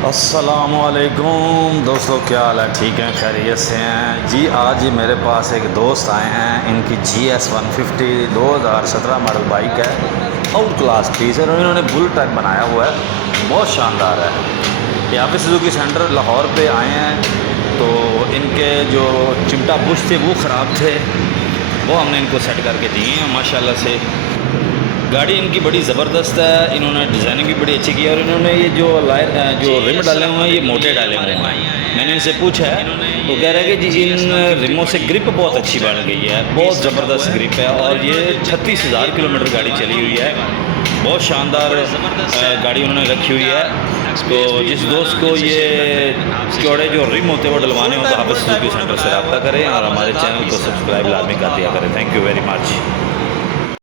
अस्सलामुअलैकुम दोस्तों, क्या हाल है? ठीक हैं, खैरियत से हैं जी। आज मेरे पास एक दोस्त आए हैं। इनकी GS 150 2017 मॉडल बाइक है, आउट क्लास पीस है और इन्होंने बुल टाइप बनाया हुआ है, बहुत शानदार है। यहाँ पे सुजुकी सेंटर लाहौर पे आए हैं, तो इनके जो चिमटा बुश थे वो ख़राब थे, वो हमने इनको सेट करके दिए हैं माशाल्लाह से। गाड़ी इनकी बड़ी ज़बरदस्त है, इन्होंने डिज़ाइनिंग भी बड़ी अच्छी की है और इन्होंने ये जो जो रिम डाले हुए हैं ये मोटे डाले हुए हैं। मैंने इनसे पूछा है तो कह रहे हैं कि जी इन रिमों से ग्रिप बहुत अच्छी बन गई है, बहुत ज़बरदस्त ग्रिप है और ये 36,000 किलोमीटर गाड़ी चली हुई है। बहुत शानदार गाड़ी उन्होंने रखी हुई है। तो जिस दोस्त को ये चौड़े जो रिम होते हैं वो डलवाने हो तो हाफिज़ सुजुकी सेंटर से रब्ता करें और हमारे चैनल को सब्सक्राइब लाजमी कर दिया करें। Thank you very much.